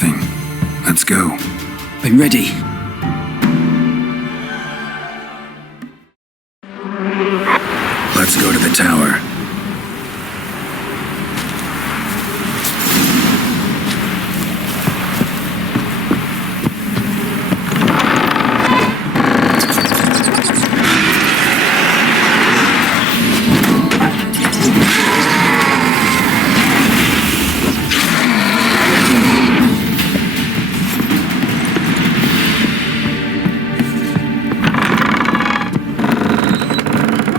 nothing. Let's go. I'm ready. Let's go to the tower.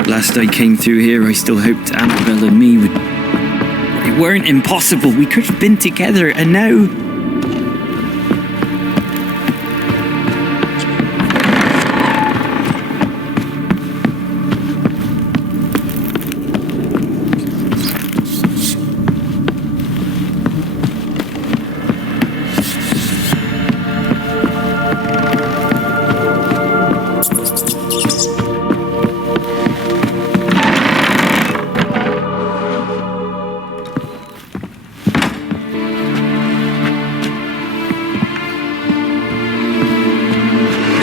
Last I came through here, I still hoped Annabelle and me would... It weren't impossible. We could have been together, and now...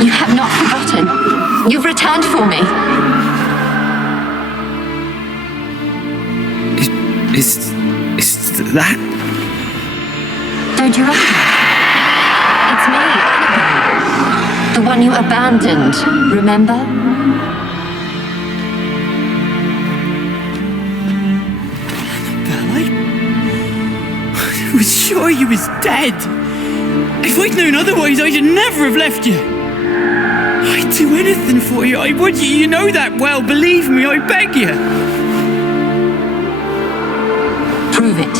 You have not forgotten. You've returned for me. Is that... Don't you recognize? It's me, Annabelle. The one you abandoned, remember? Annabelle, I was sure you was dead. If I'd known otherwise, I'd never have left you. I'd do anything for you. I would. You know that well. Believe me, I beg you. Prove it.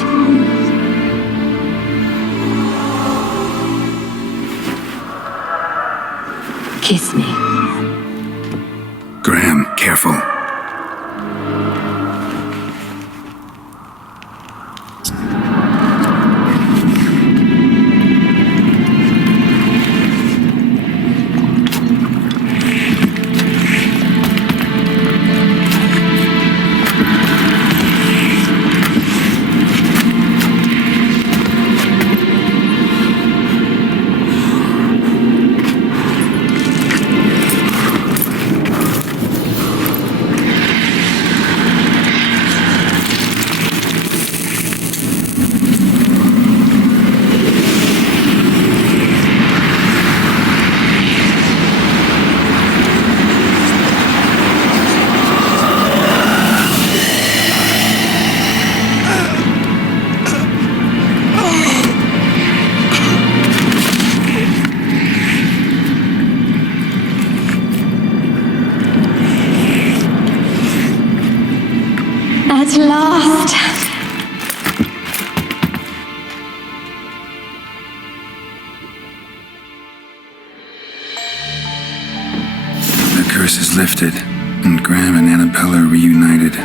Kiss me. Graham, careful. At last. The curse is lifted, and Graham and Annabelle are reunited.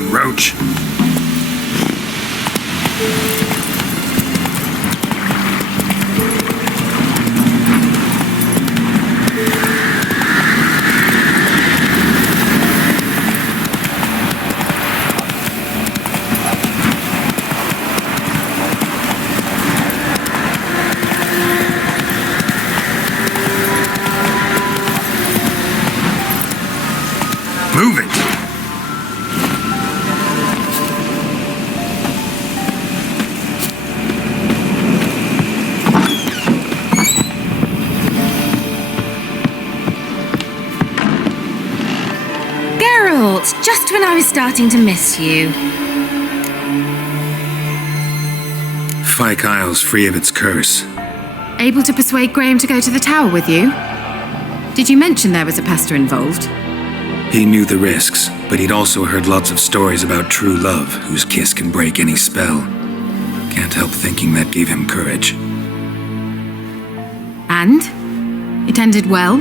on, Roach. Move it! Geralt, just when I was starting to miss you. Fyke Isle's free of its curse. Able to persuade Graham to go to the tower with you? Did you mention there was a pester involved? He knew the risks, but he'd also heard lots of stories about true love, whose kiss can break any spell. Can't help thinking that gave him courage. And? It ended well?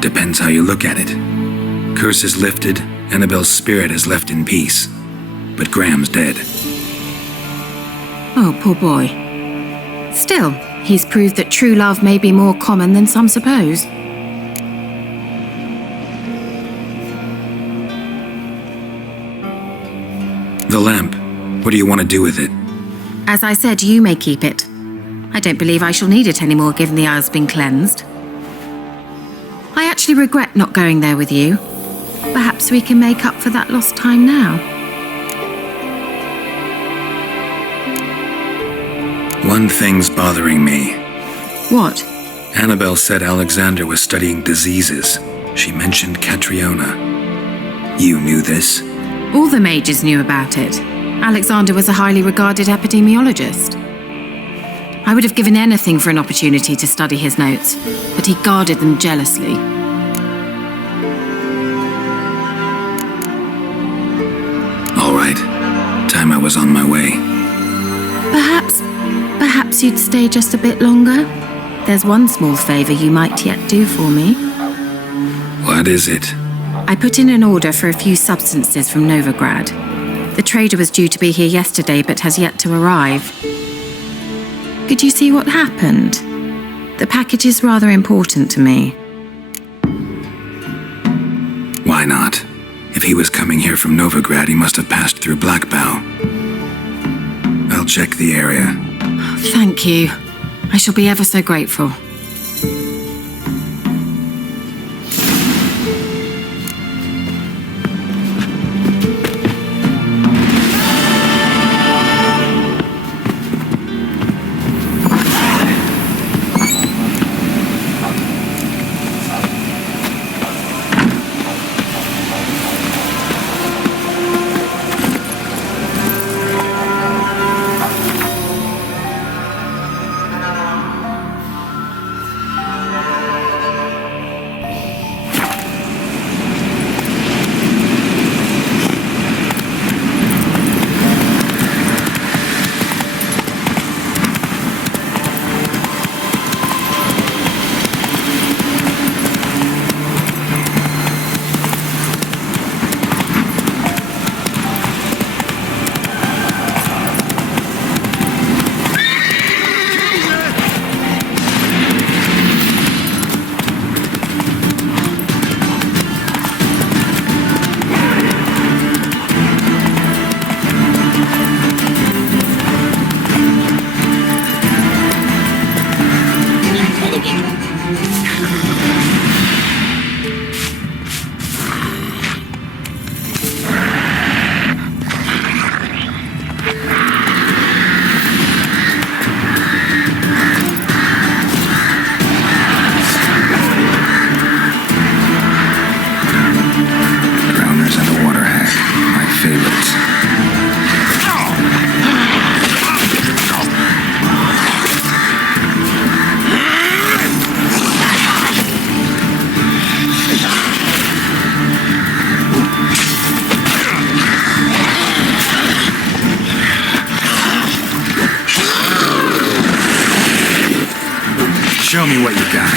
Depends how you look at it. Curse is lifted, Annabelle's spirit is left in peace. But Graham's dead. Oh, poor boy. Still, he's proved that true love may be more common than some suppose. The lamp. What do you want to do with it? As I said, you may keep it. I don't believe I shall need it anymore, given the Isle's been cleansed. I actually regret not going there with you. Perhaps we can make up for that lost time now. One thing's bothering me. What? Annabelle said Alexander was studying diseases. She mentioned Catriona. You knew this? All the mages knew about it. Alexander was a highly regarded epidemiologist. I would have given anything for an opportunity to study his notes, but he guarded them jealously. All right. Time I was on my way. Perhaps you'd stay just a bit longer? There's one small favor you might yet do for me. What is it? I put in an order for a few substances from Nilfgaardin. The trader was due to be here yesterday, but has yet to arrive. Could you see what happened? The package is rather important to me. Why not? If he was coming here from Nilfgaardin, he must have passed through Blackbow. I'll check the area. Thank you. I shall be ever so grateful. Show me what you got.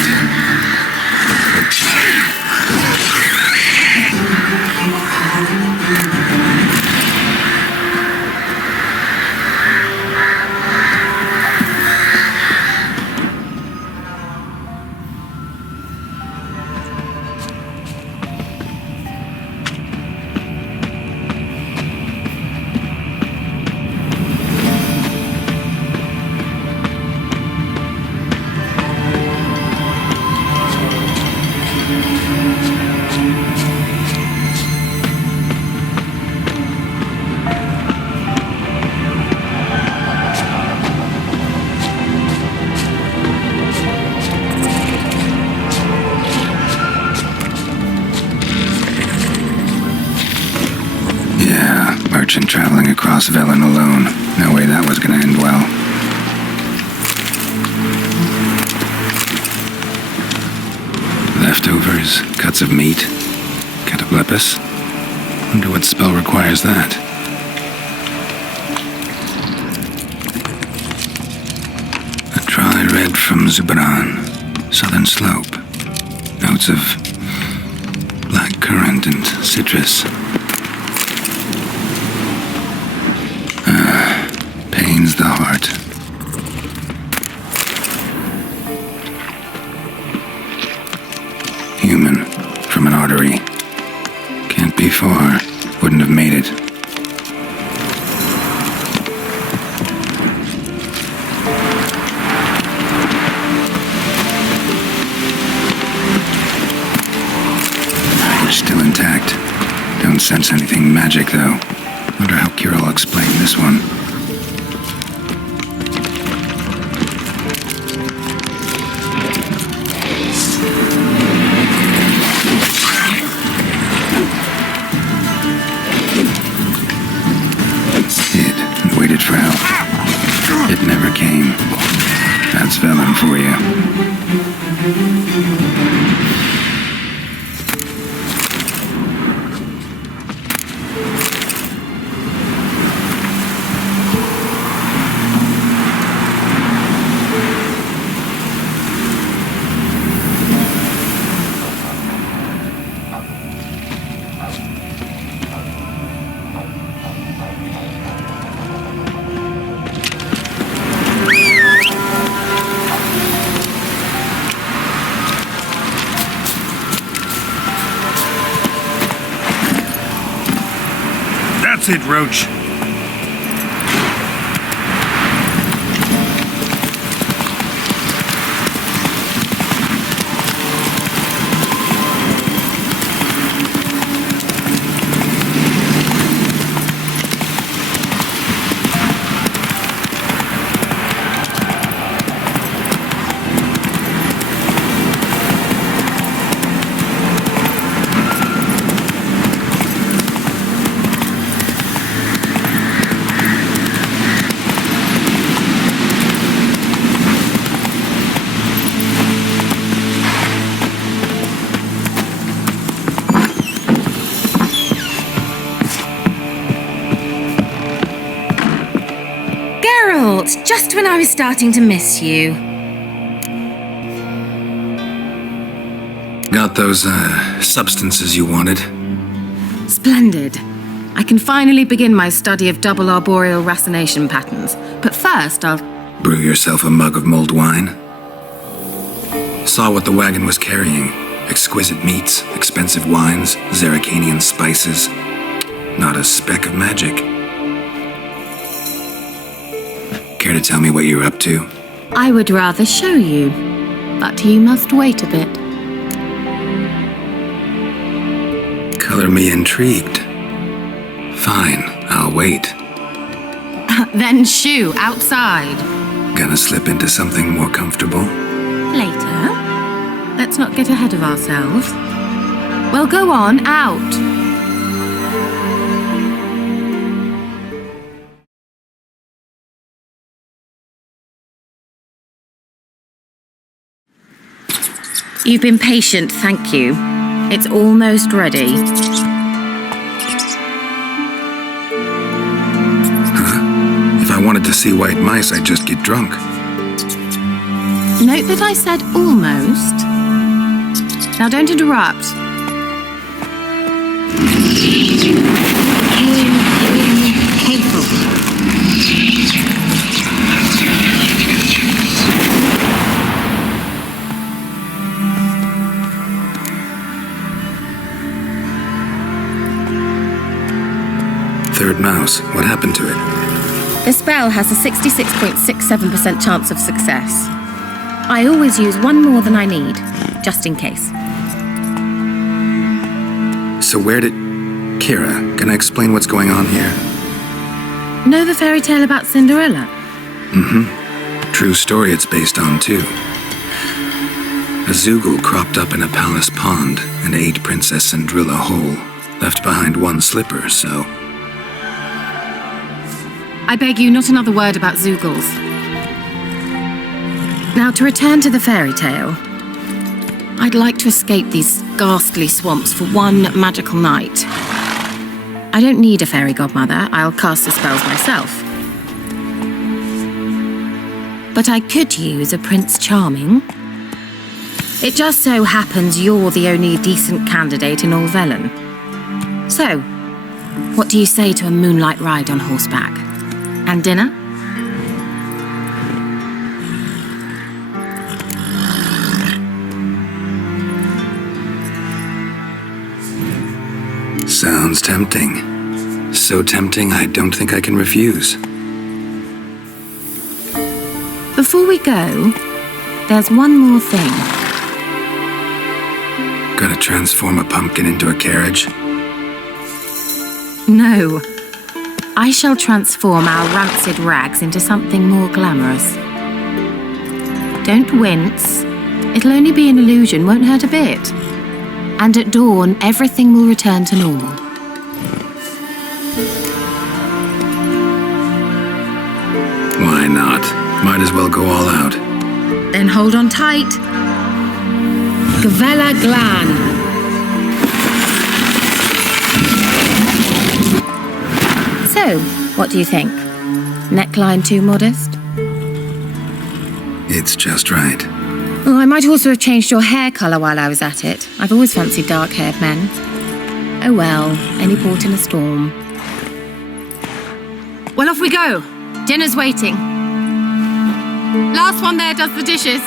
merchant traveling across Velen alone. No way that was gonna end well. Leftovers, cuts of meat, cataplepis. Wonder what spell requires that. A dry red from Zubran, southern slope. Notes of black currant and citrus. Pains the heart. Human, from an artery. Can't be far. Wouldn't have made it. Package still intact. Don't sense anything magic, though. Wonder how Keira will explain this one. For help. It never came. That's Velen for you. That's it, Roach. Just when I was starting to miss you. Got those, substances you wanted? Splendid. I can finally begin my study of double arboreal racination patterns. But first, I'll... Brew yourself a mug of mulled wine? Saw what the wagon was carrying. Exquisite meats, expensive wines, Zeracanian spices. Not a speck of magic. Care to tell me what you're up to? I would rather show you, but you must wait a bit. Color me intrigued. Fine, I'll wait. Then shoo, outside. Gonna slip into something more comfortable? Later. Let's not get ahead of ourselves. Well, go on, out. You've been patient, thank you. It's almost ready. Huh? If I wanted to see white mice, I'd just get drunk. Note that I said almost. Now don't interrupt. Careful. Third mouse. What happened to it? The spell has a 66.67% chance of success. I always use one more than I need, just in case. So where did... Keira, can I explain what's going on here? Know the fairy tale about Cinderella? Mm-hmm. True story it's based on, too. A Zoogle cropped up in a palace pond and ate Princess Cinderella whole. Left behind one slipper, so... I beg you, not another word about Zoogles. Now, to return to the fairy tale, I'd like to escape these ghastly swamps for one magical night. I don't need a fairy godmother. I'll cast the spells myself. But I could use a Prince Charming. It just so happens you're the only decent candidate in all Velen. So, what do you say to a moonlight ride on horseback? And dinner? Sounds tempting. So tempting, I don't think I can refuse. Before we go, there's one more thing. Gotta transform a pumpkin into a carriage? No. I shall transform our rancid rags into something more glamorous. Don't wince. It'll only be an illusion, won't hurt a bit. And at dawn, everything will return to normal. Why not? Might as well go all out. Then hold on tight. Gvella Glan. So, what do you think? Neckline too modest? It's just right. Oh, I might also have changed your hair colour while I was at it. I've always fancied dark-haired men. Oh well, any port in a storm. Well, off we go. Dinner's waiting. Last one there does the dishes.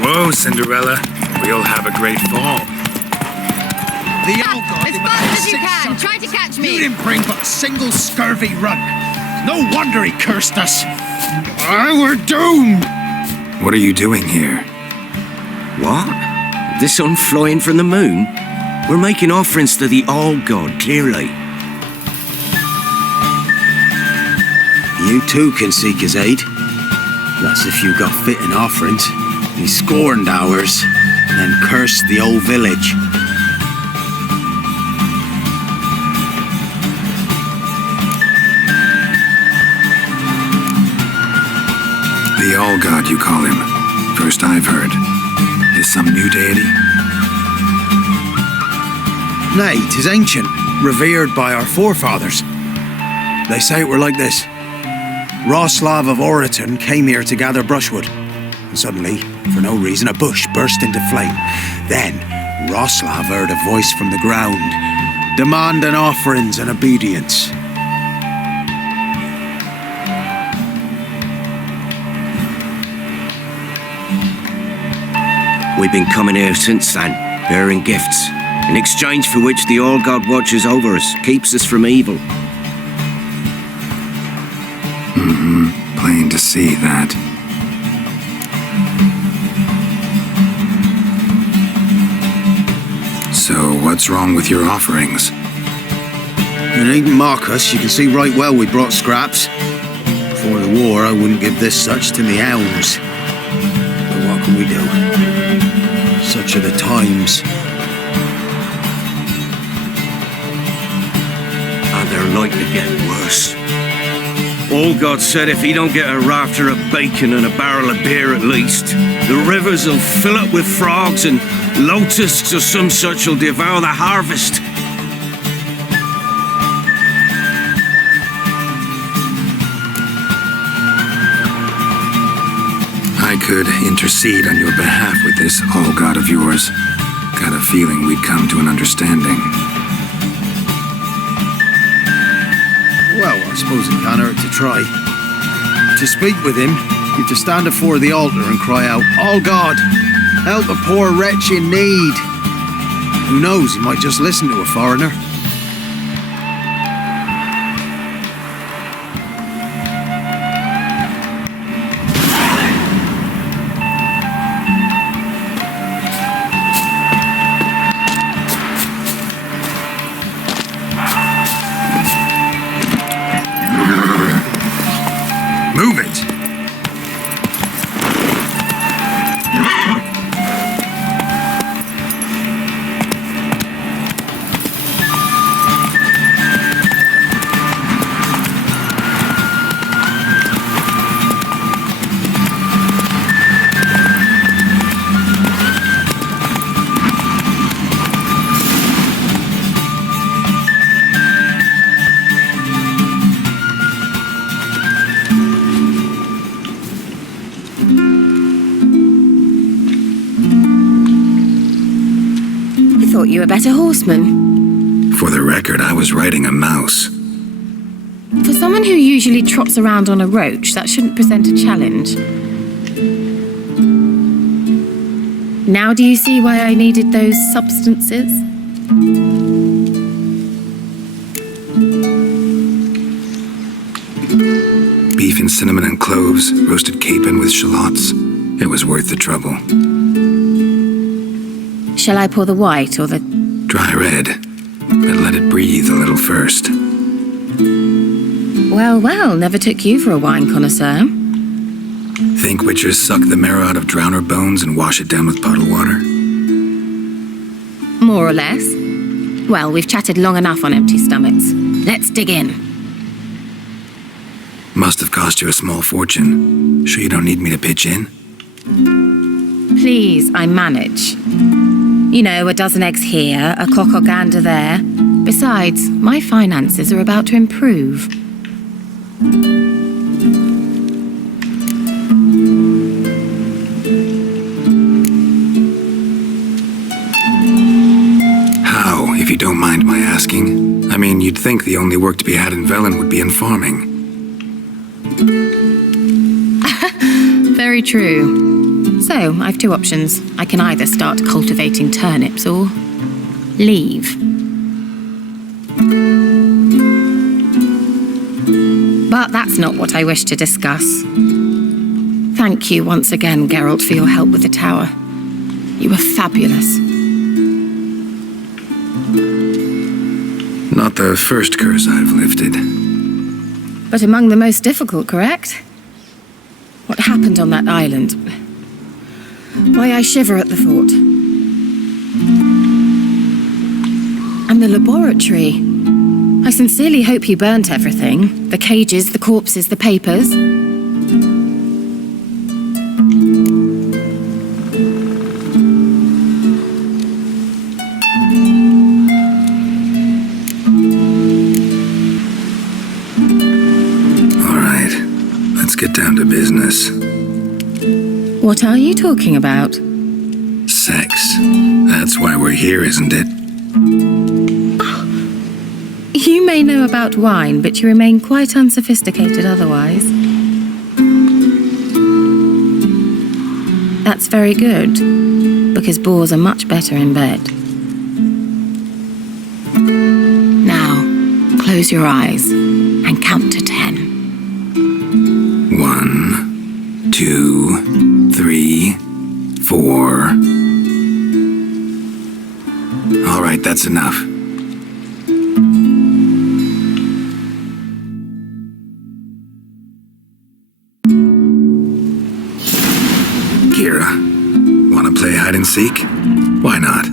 Whoa, Cinderella. We'll have a great fall. The old god As fast as you can! Try to catch me! You didn't bring but a single scurvy run. No wonder he cursed us. We're doomed! What are you doing here? What? The sun flying from the moon? We're making offerings to the old god, clearly. You too can seek his aid. That's if you got fitting offerings. He scorned ours, then cursed the old village. The All-God, you call him. First I've heard. Is some new deity? Nay, 'tis ancient, revered by our forefathers. They say it were like this. Roslav of Oriton came here to gather brushwood. And suddenly, for no reason, a bush burst into flame. Then, Roslav heard a voice from the ground, demanding offerings and obedience. We've been coming here since then, bearing gifts, in exchange for which the All-God watches over us, keeps us from evil. Plain to see that. So, what's wrong with your offerings? You needn't mock us, you can see right well we brought scraps. Before the war, I wouldn't give this such to me hounds. But what can we do? Such are the times. And they're likely to get worse. Old God said if he don't get a rafter of bacon and a barrel of beer at least, the rivers will fill up with frogs and locusts or some such will devour the harvest. I could intercede on your behalf with this all God of yours. Got a feeling we'd come to an understanding. Well, I suppose it can't hurt to try. To speak with him, you've to stand before the altar and cry out, "All God, help a poor wretch in need." Who knows, he might just listen to a foreigner. Move it! You a better horseman. For the record, I was riding a mouse. For someone who usually trots around on a roach, that shouldn't present a challenge. Now do you see why I needed those substances? Beef and cinnamon and cloves, roasted capon with shallots. It was worth the trouble. Shall I pour the white or the... Dry red, but let it breathe a little first. Well, never took you for a wine connoisseur. Think witchers suck the marrow out of drowner bones and wash it down with puddle water? More or less. Well, we've chatted long enough on empty stomachs. Let's dig in. Must have cost you a small fortune. Sure you don't need me to pitch in? Please, I manage. You know, a dozen eggs here, a cock or gander there. Besides, my finances are about to improve. How, if you don't mind my asking? I mean, you'd think the only work to be had in Velen would be in farming. Very true. So, I've two options. I can either start cultivating turnips or leave. But that's not what I wish to discuss. Thank you once again, Geralt, for your help with the tower. You were fabulous. Not the first curse I've lifted. But among the most difficult, correct? What happened on that island? Why, I shiver at the thought. And the laboratory. I sincerely hope you burnt everything. The cages, the corpses, the papers. All right, let's get down to business. What are you talking about? Sex. That's why we're here, isn't it? You may know about wine, but you remain quite unsophisticated otherwise. That's very good, because boars are much better in bed. Now, close your eyes and count to 10. 1, 2, 3, 4. All right, that's enough. Keira, hide and seek? Why not?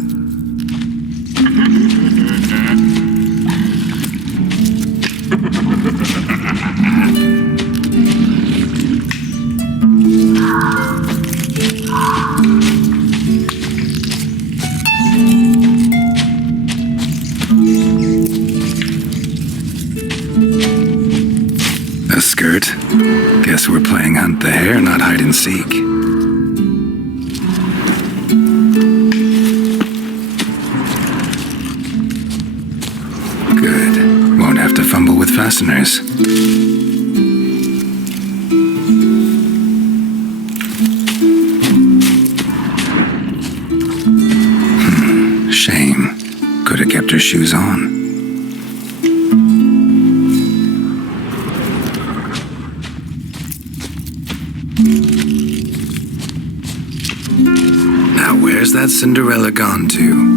A skirt? Guess we're playing hunt the hare, not hide and seek. Good. Won't have to fumble with fasteners. Shame. Could have kept her shoes on. Now where's that Cinderella gone to?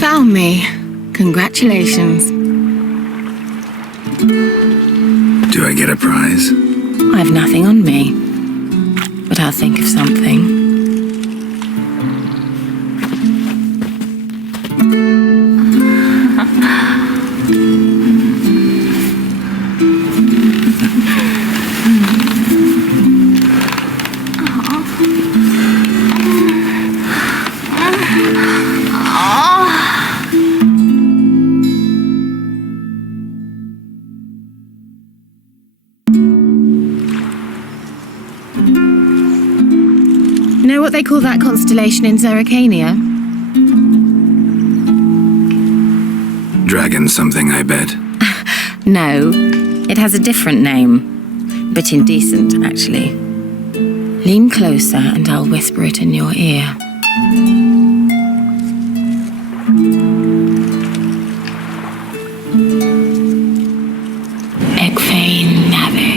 Found me. Congratulations. Do I get a prize? I've nothing on me, but I'll think of something. Know what they call that constellation in Zerrikania? Dragon something, I bet. No, it has a different name, but indecent, actually. Lean closer and I'll whisper it in your ear. Ekfein Nave.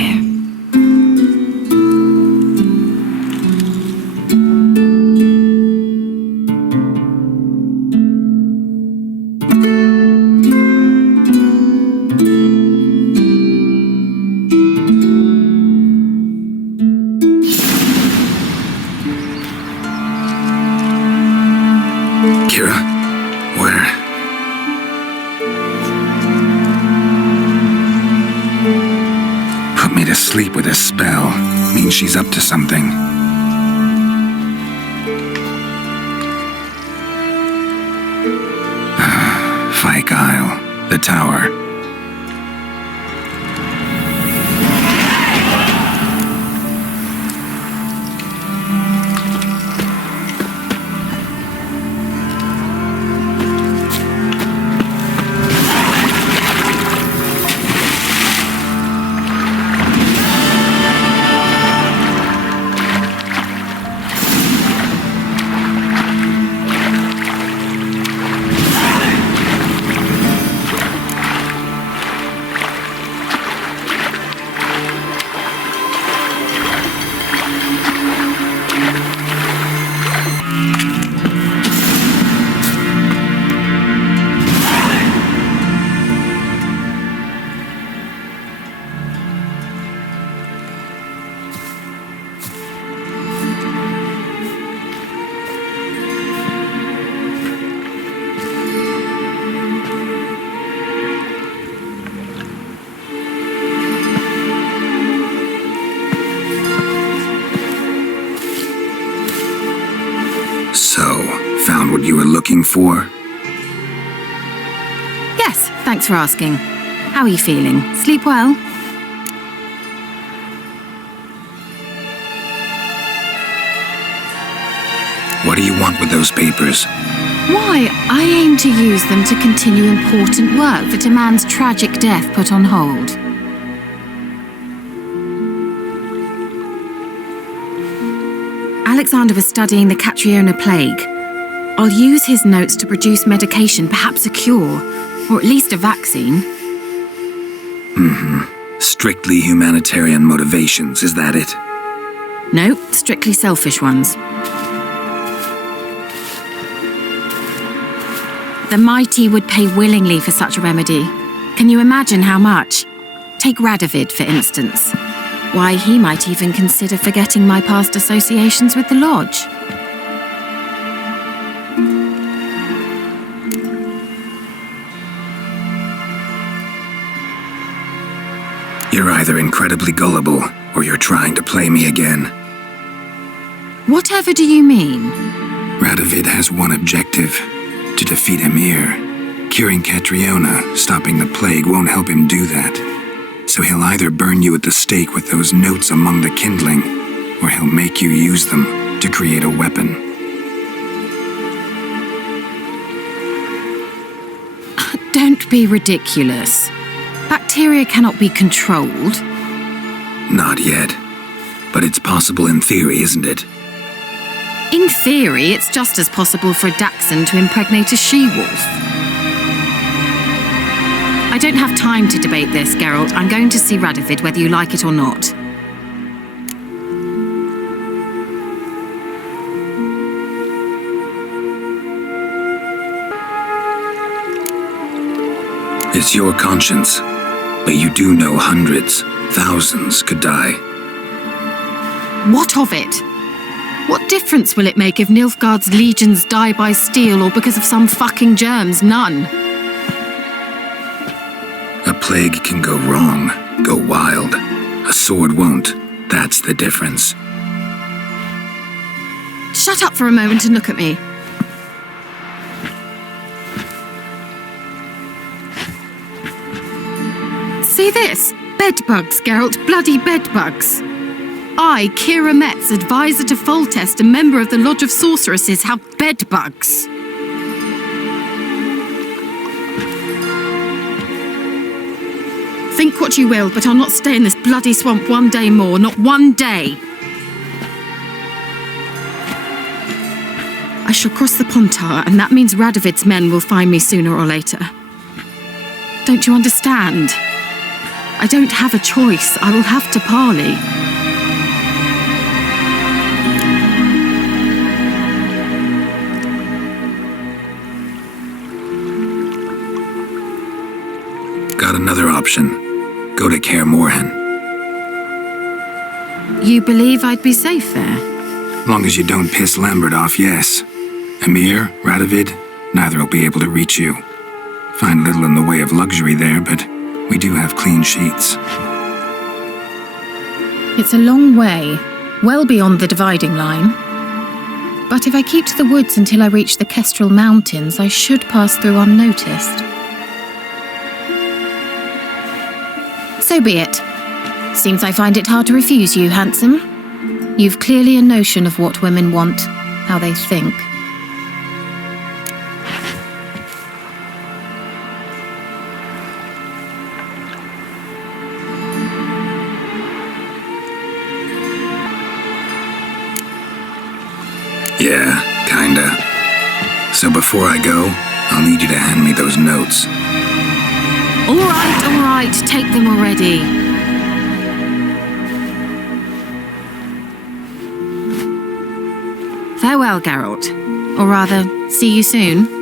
Keira? Where? Put me to sleep with a spell. Means she's up to something. Fyke Isle. The tower. Found what you were looking for? Yes, thanks for asking. How are you feeling? Sleep well? What do you want with those papers? Why, I aim to use them to continue important work that a man's tragic death put on hold. Alexander was studying the Catriona plague. I'll use his notes to produce medication, perhaps a cure, or at least a vaccine. Strictly humanitarian motivations, is that it? No, strictly selfish ones. The mighty would pay willingly for such a remedy. Can you imagine how much? Take Radovid, for instance. Why, he might even consider forgetting my past associations with the Lodge. You're either incredibly gullible, or you're trying to play me again. Whatever do you mean? Radovid has one objective: to defeat Emir. Curing Catriona, stopping the plague, won't help him do that. So he'll either burn you at the stake with those notes among the kindling, or he'll make you use them to create a weapon. Don't be ridiculous. Bacteria cannot be controlled. Not yet. But it's possible in theory, isn't it? In theory, it's just as possible for a dachshund to impregnate a she-wolf. I don't have time to debate this, Geralt. I'm going to see Radovid whether you like it or not. It's your conscience. But you do know hundreds, thousands could die. What of it? What difference will it make if Nilfgaard's legions die by steel or because of some fucking germs? None. A plague can go wrong, go wild. A sword won't. That's the difference. Shut up for a moment and look at me. See this? Bedbugs, Geralt. Bloody bedbugs. I, Keira Metz, advisor to Foltest and member of the Lodge of Sorceresses, have bedbugs. Think what you will, but I'll not stay in this bloody swamp one day more. Not one day. I shall cross the Pontar, and that means Radovid's men will find me sooner or later. Don't you understand? I don't have a choice. I will have to parley. Got another option. Go to Kaer Morhen. You believe I'd be safe there? Long as you don't piss Lambert off, yes. Emir, Radovid, neither will be able to reach you. Find little in the way of luxury there, but we do have clean sheets. It's a long way, well beyond the dividing line. But if I keep to the woods until I reach the Kestrel Mountains, I should pass through unnoticed. So be it. Seems I find it hard to refuse you, handsome. You've clearly a notion of what women want, how they think. Yeah, kinda. So before I go, I'll need you to hand me those notes. All right, take them already. Farewell, Geralt. Or rather, see you soon.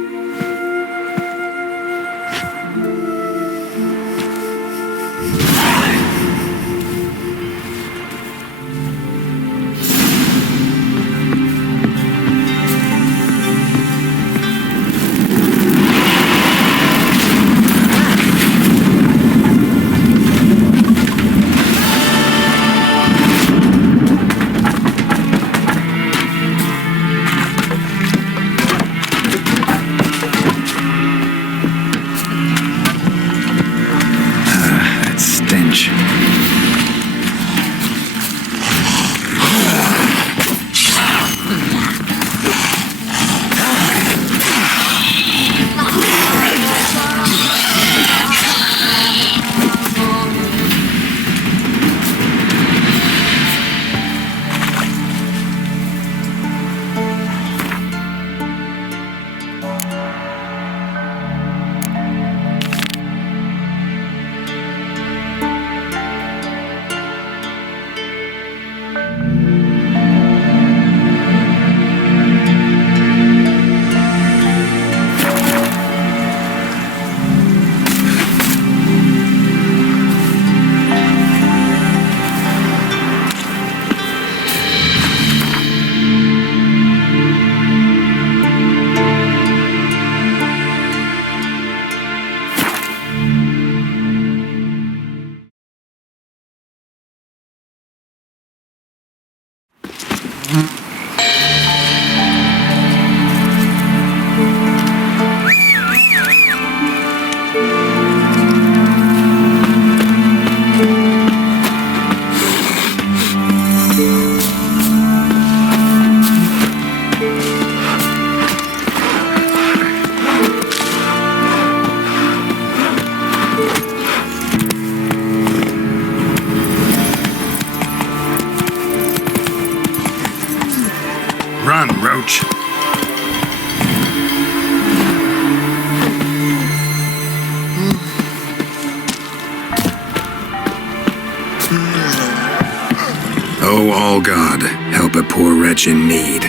Oh, all God, help a poor wretch in need.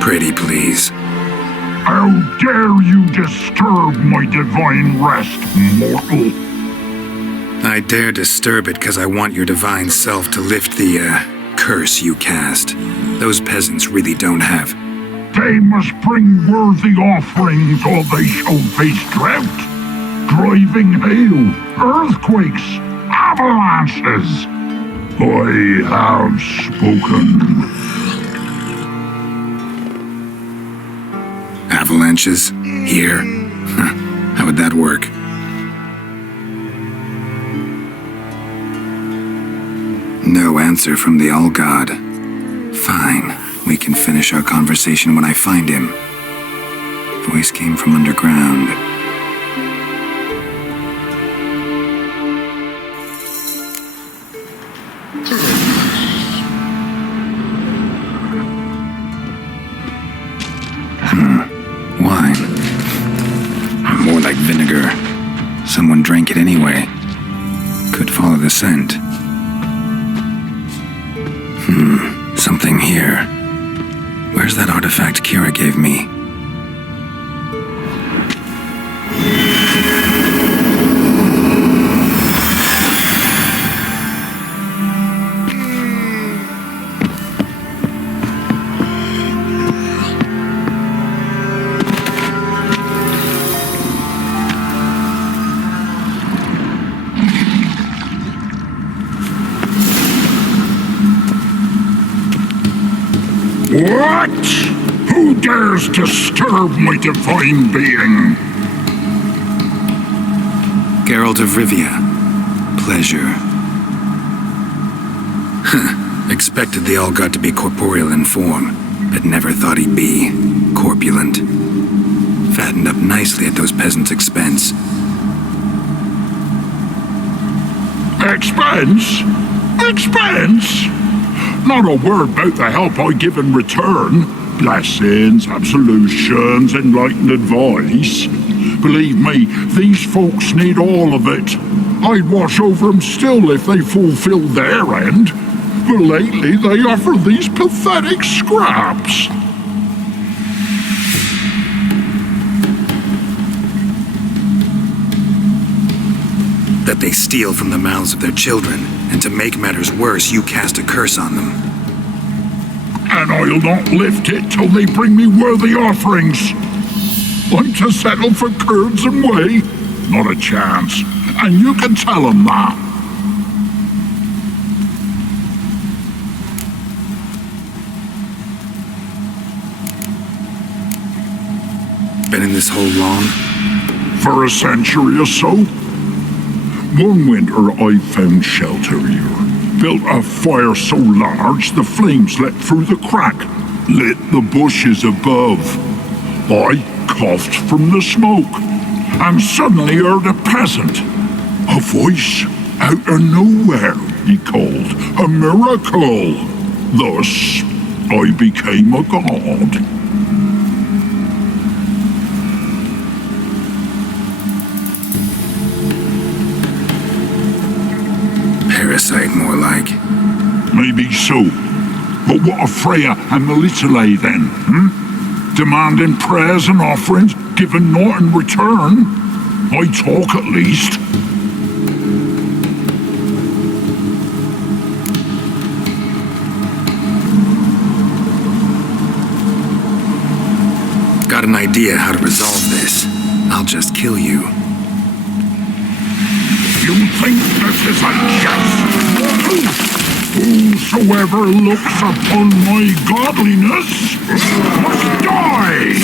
Pretty please. How dare you disturb my divine rest, mortal? I dare disturb it because I want your divine self to lift the, curse you cast. Those peasants really don't have. They must bring worthy offerings or they shall face drought, driving hail, earthquakes, avalanches. I have spoken. Avalanches? Here? How would that work? No answer from the All-God. Fine, we can finish our conversation when I find him. Voice came from underground. Wine. More like vinegar. Someone drank it anyway. Could follow the scent. Something here. Where's that artifact Keira gave me? What? Who dares disturb my divine being? Geralt of Rivia. Pleasure. Expected the All-God to be corporeal in form, but never thought he'd be corpulent. Fattened up nicely at those peasants' expense. Expense? Expense? Not a word about the help I give in return. Blessings, absolutions, enlightened advice. Believe me, these folks need all of it. I'd watch over them still if they fulfill their end. But lately they offer these pathetic scraps. That they steal from the mouths of their children, and to make matters worse, you cast a curse on them. And I'll not lift it till they bring me worthy offerings. I'm to settle for curds and whey? Not a chance. And you can tell them that. Been in this hole long? For a century or so. One winter I found shelter here. Built a fire so large the flames leapt through the crack, lit the bushes above. I coughed from the smoke, and suddenly heard a peasant. A voice out of nowhere, he called. A miracle. Thus, I became a god. Parasite, more like. Maybe so. But what of Freya and Melitele then, Demanding prayers and offerings, given naught in return? I talk at least. Got an idea how to resolve this. I'll just kill you. You think this is a jest? Whosoever looks upon my godliness must die!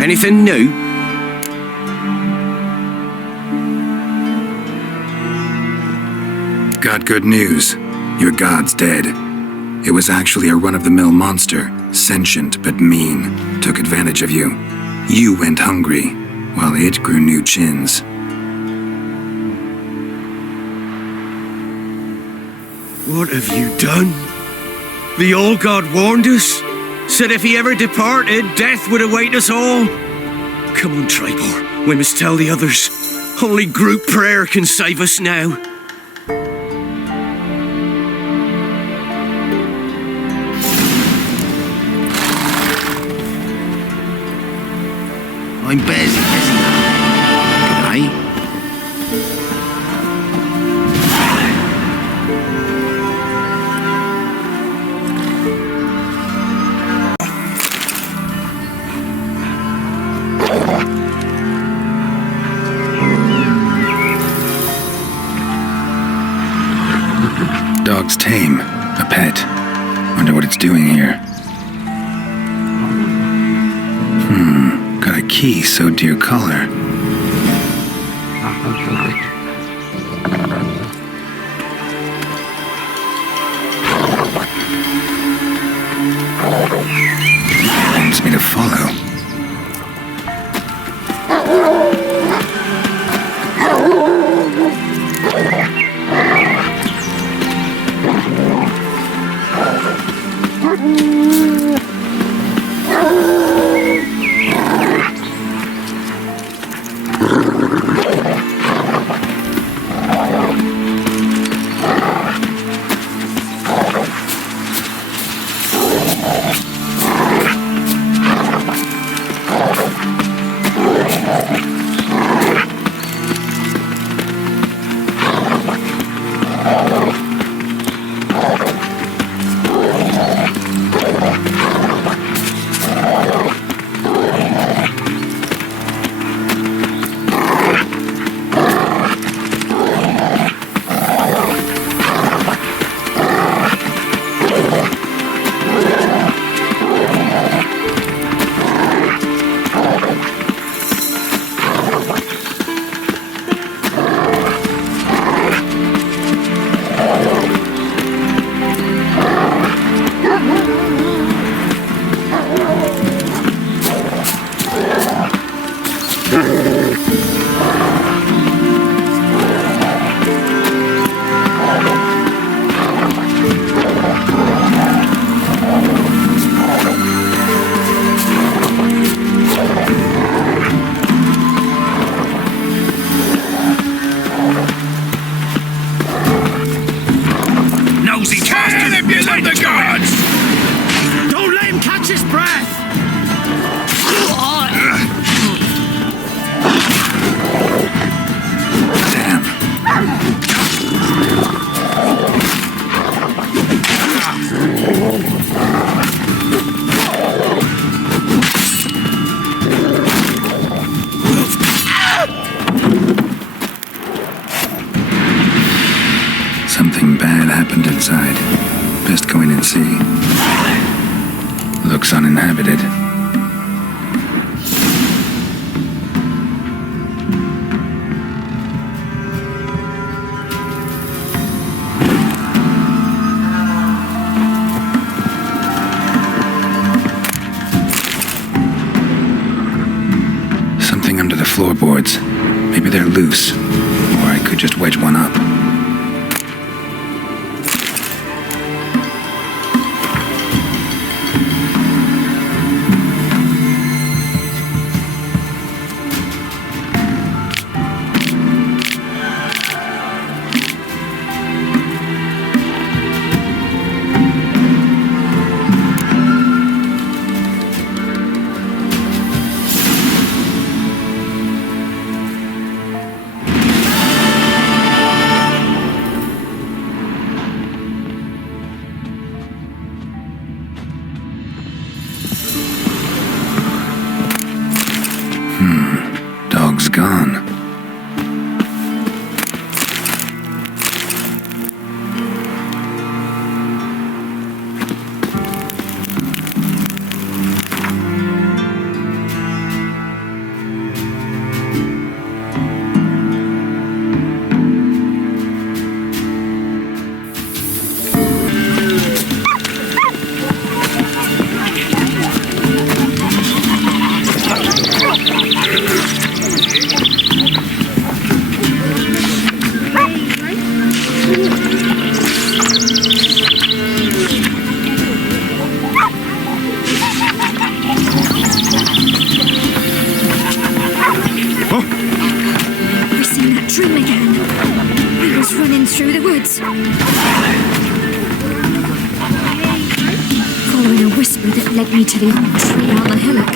Anything new? Got good news. Your god's dead. It was actually a run-of-the-mill monster, sentient but mean. Took advantage of you. You went hungry, while it grew new chins. What have you done? The old god warned us. Said if he ever departed, death would await us all. Come on, Tribor. We must tell the others. Only group prayer can save us now. I'm busy. Good night. Dog's tame. A pet. Wonder what it's doing here. Got a key so dear color. Wants me to follow. Something bad happened inside. Best go in and see. Looks uninhabited. Something under the floorboards. Maybe they're loose. Or I could just wedge one up. Dog's gone. I seen that dream again. I was running through the woods, following a whisper that led me to the old tree on the hillock.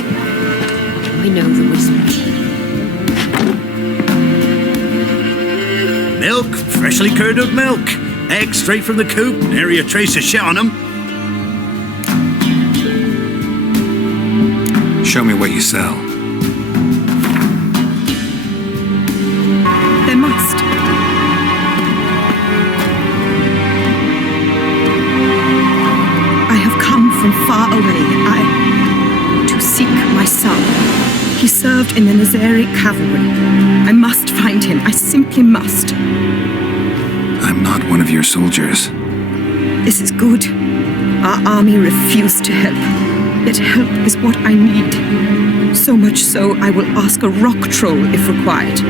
I know the whisper. Milk, freshly curdled milk. Eggs straight from the coop, nary a trace of shit on them. Show me what you sell. There must. I have come from far away. To seek my son. He served in the Nazari cavalry. I must find him. I simply must. I'm not one of your soldiers. This is good. Our army refused to help. Yet help is what I need. So much so, I will ask a rock troll if required.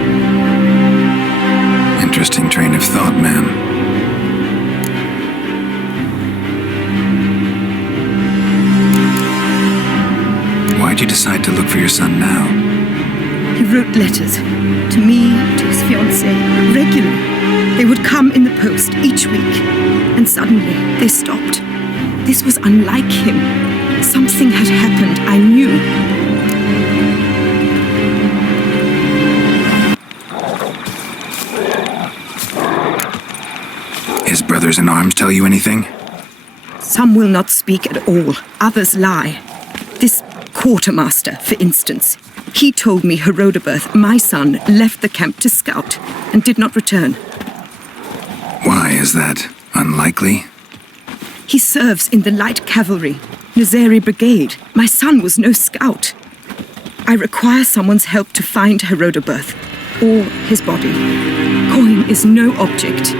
Interesting train of thought, ma'am. Why'd you decide to look for your son now? He wrote letters to me, to his fiancée, regularly. They would come in the post each week, and suddenly they stopped. This was unlike him. Something had happened, I knew. His brothers in arms tell you anything? Some will not speak at all, others lie. This quartermaster, for instance, he told me Herodoberth, my son, left the camp to scout and did not return. Why is that? Unlikely? He serves in the light cavalry, Nazari Brigade. My son was no scout. I require someone's help to find Herodoberth, or his body. Coin is no object.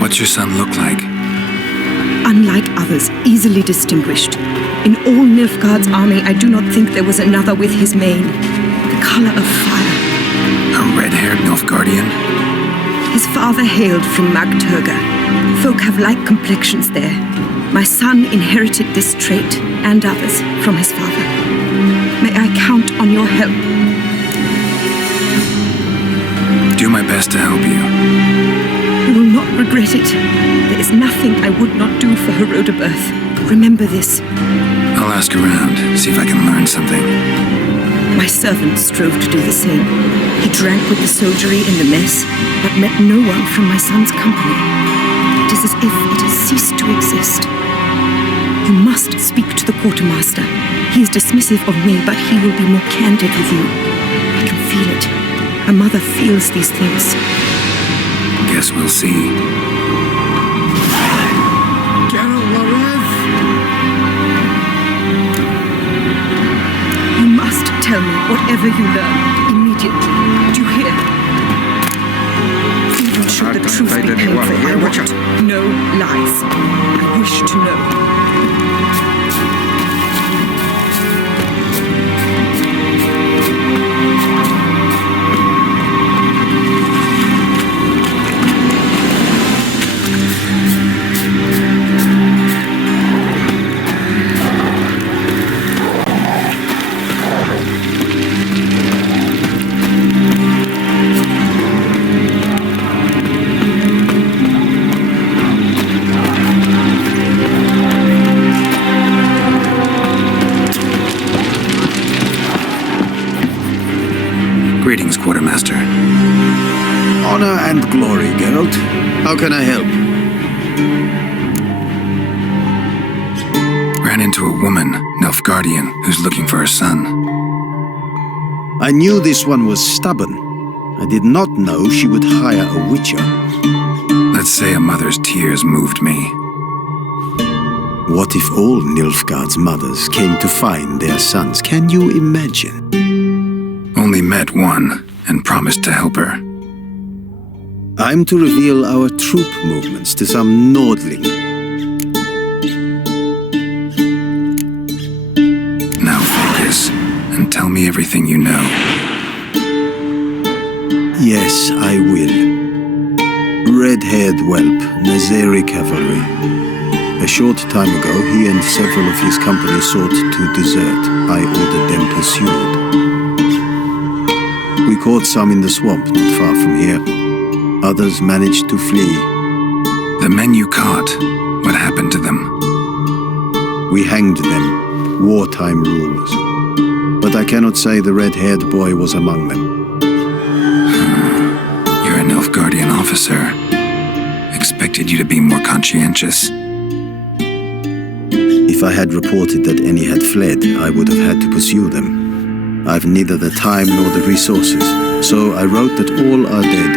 What's your son look like? Unlike others, easily distinguished. In all Nilfgaard's army, I do not think there was another with his mane. The color of fire. A red-haired Nilfgaardian? His father hailed from Magturga. Folk have like complexions there. My son inherited this trait, and others, from his father. May I count on your help? Do my best to help you. You will not regret it. There is nothing I would not do for Herodoberth. Remember this. I'll ask around, see if I can learn something. My servant strove to do the same. He drank with the soldiery in the mess, but met no one from my son's company. It is as if it has ceased to exist. You must speak to the quartermaster. He is dismissive of me, but he will be more candid with you. I can feel it. A mother feels these things. Guess we'll see. Geralt of Rivia. You must tell me whatever you learn, immediately. Do you hear? Even should the truth be painful, I want no lies. I wish to know. Greetings, Quartermaster. Honor and glory, Geralt. How can I help? Ran into a woman, Nilfgaardian, who's looking for her son. I knew this one was stubborn. I did not know she would hire a witcher. Let's say a mother's tears moved me. What if all Nilfgaard's mothers came to find their sons? Can you imagine? Only met one, and promised to help her. I'm to reveal our troop movements to some Nordling. Now focus, and tell me everything you know. Yes, I will. Red-haired whelp, Nazeri cavalry. A short time ago, he and several of his company sought to desert. I ordered them pursued. We caught some in the swamp not far from here. Others managed to flee. The men you caught, what happened to them? We hanged them. Wartime rules. But I cannot say the red-haired boy was among them. You're a Nilfgaardian officer. Expected you to be more conscientious. If I had reported that any had fled, I would have had to pursue them. I've neither the time nor the resources, so I wrote that all are dead.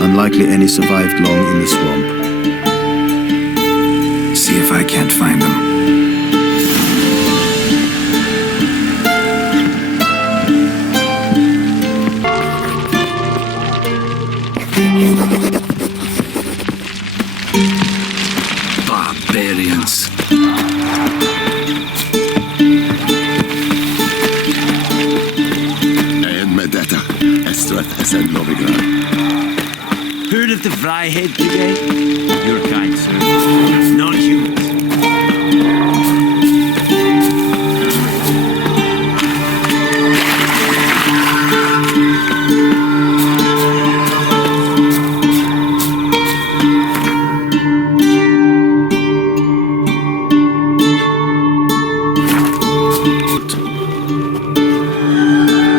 Unlikely any survived long in the swamp. See if I can't find them. Barbarians. Heard of the Vryhead Brigade? Your kind, sir. Non-humans.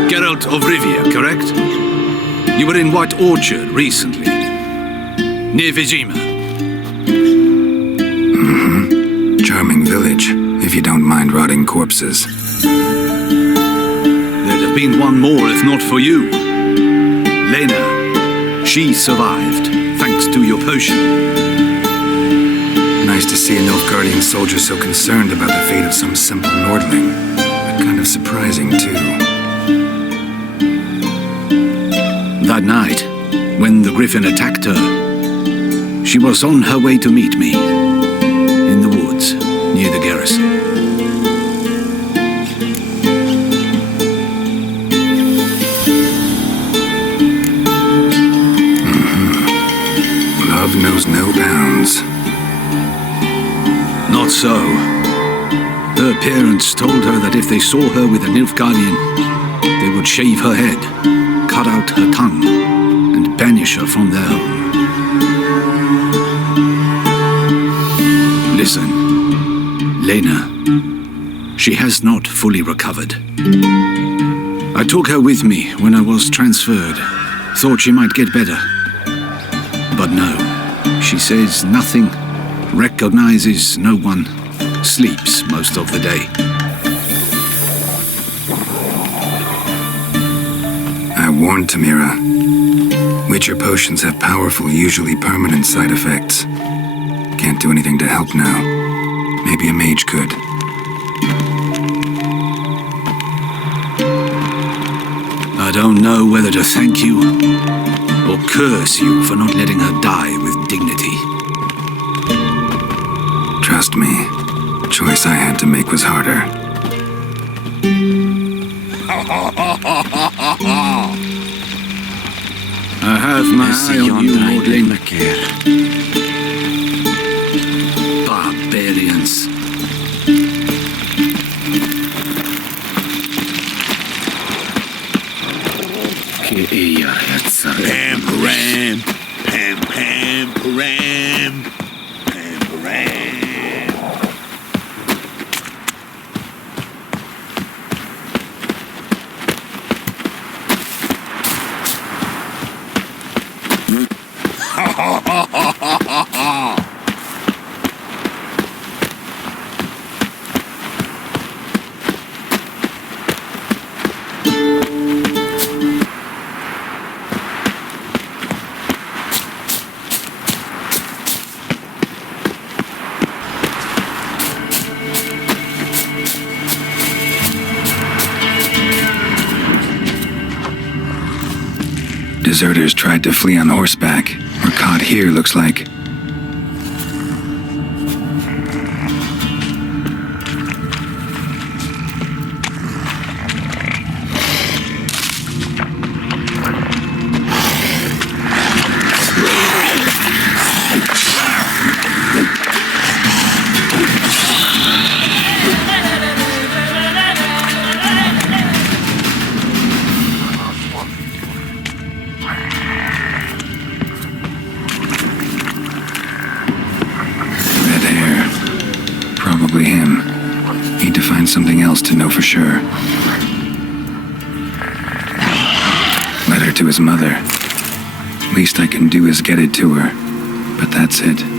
Geralt of Rivia, correct? You were in White Orchard recently, near Vizima. Charming village, if you don't mind rotting corpses. There'd have been one more if not for you. Lena, she survived, thanks to your potion. Nice to see a Nilfgaardian soldier so concerned about the fate of some simple Nordling, but kind of surprising too. That night, when the griffin attacked her, she was on her way to meet me, in the woods, near the garrison. Love knows no bounds. Not so. Her parents told her that if they saw her with a Nilfgaardian, they would shave her head, cut out her tongue, and banish her from their home. Listen, Lena, she has not fully recovered. I took her with me when I was transferred, thought she might get better. But no, she says nothing, recognizes no one, sleeps most of the day. I warned Tomira. Witcher potions have powerful, usually permanent side effects. Can't do anything to help now. Maybe a mage could. I don't know whether to thank you or curse you for not letting her die with dignity. Trust me, the choice I had to make was harder. I have my eye on you, Nordling. Barbarians. Pam, param, pam, pam, param, pam, param. Deserters tried to flee on horseback. Were caught here, looks like. find something else to know for sure. Letter to his mother. Least I can do is get it to her. But that's it.